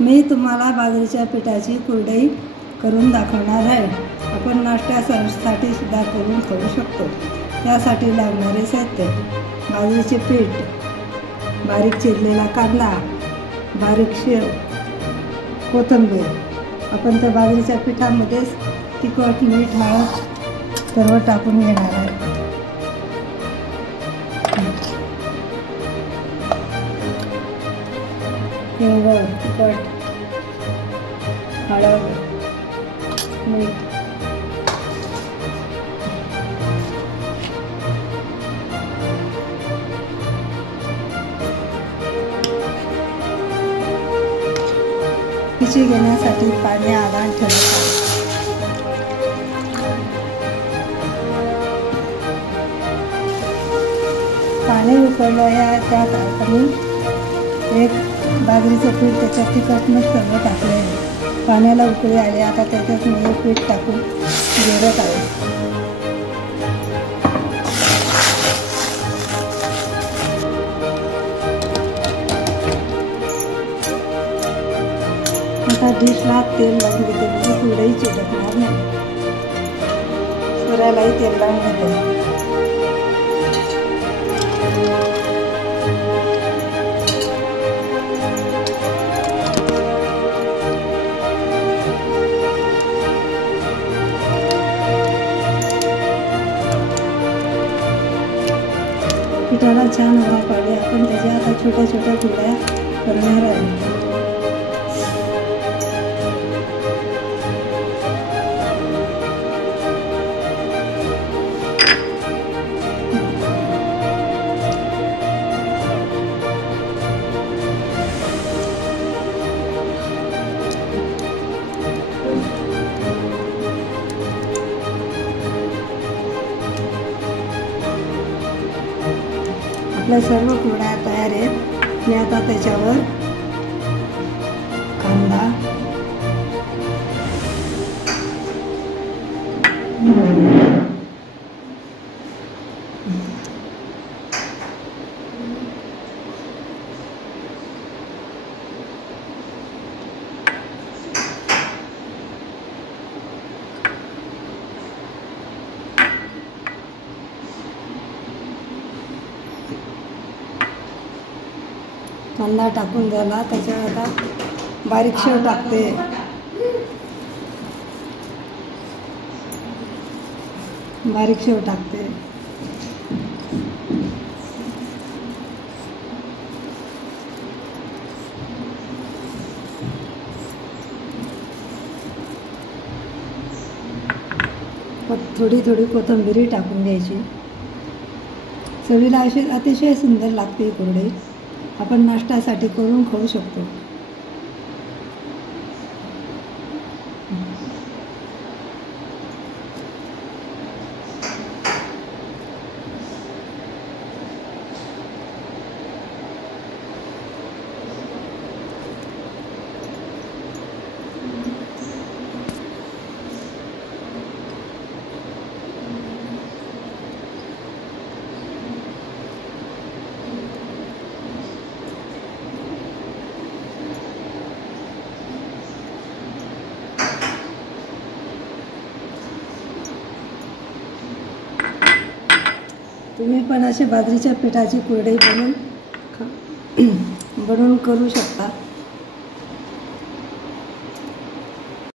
मी तुम्हाला बाजरीच्या पिठाची कुरडई करून दाखवणार आहे। आपण नाश्त्यासाठी सुद्धा करून खाऊ शकतो। त्यासाठी लागणारे साहित्य: बाजरीचे पीठ, बारीक चिरलेला कांदा, बारीक शेव, कोथिंबीर। आपण त्या बाजरीच्या पिठामध्येच तिखट, मीठ, हळद सर्व टाकून घेणार आहे। हिंग, तिखट, हळद, मीठ। खिची घेण्यासाठी पाणी आधार ठेवत आहे। पाणी उकळलं आहे, त्यात आपण एक बाजरीचं पीठ, त्याच्यात तिखट मीठ सर्व टाकले आहे। पाण्याला उकळी आली, आता त्याच्यात मी पीठ टाकून जोडत आहे। आता डिशला तेल लावून घेते, म्हणजे कुरडई चिटकणार नाही। स्वरालाही तेल लावून घेते। पिठाला छान हवा पाडली, आपण त्याच्या आता छोट्या छोट्या कुरड्या करणार आहे। आपल्या सर्व कुरड्या तयार आहेत। मी आता त्याच्यावर कांदा, कांदा टाकून झाला, त्याच्यावर आता बारीक शेव टाकते। बारीक शेव टाकते। थोडी थोडी कोथिंबीर टाकून घ्यायची। चवीला अशी अतिशय सुंदर लागते ही कुरडई। आपण नाश्त्यासाठी करून खाऊ शकतो। तुम्ही पण अशी बाजरीच्या पिठाची कुरडई बनवून करू शकता।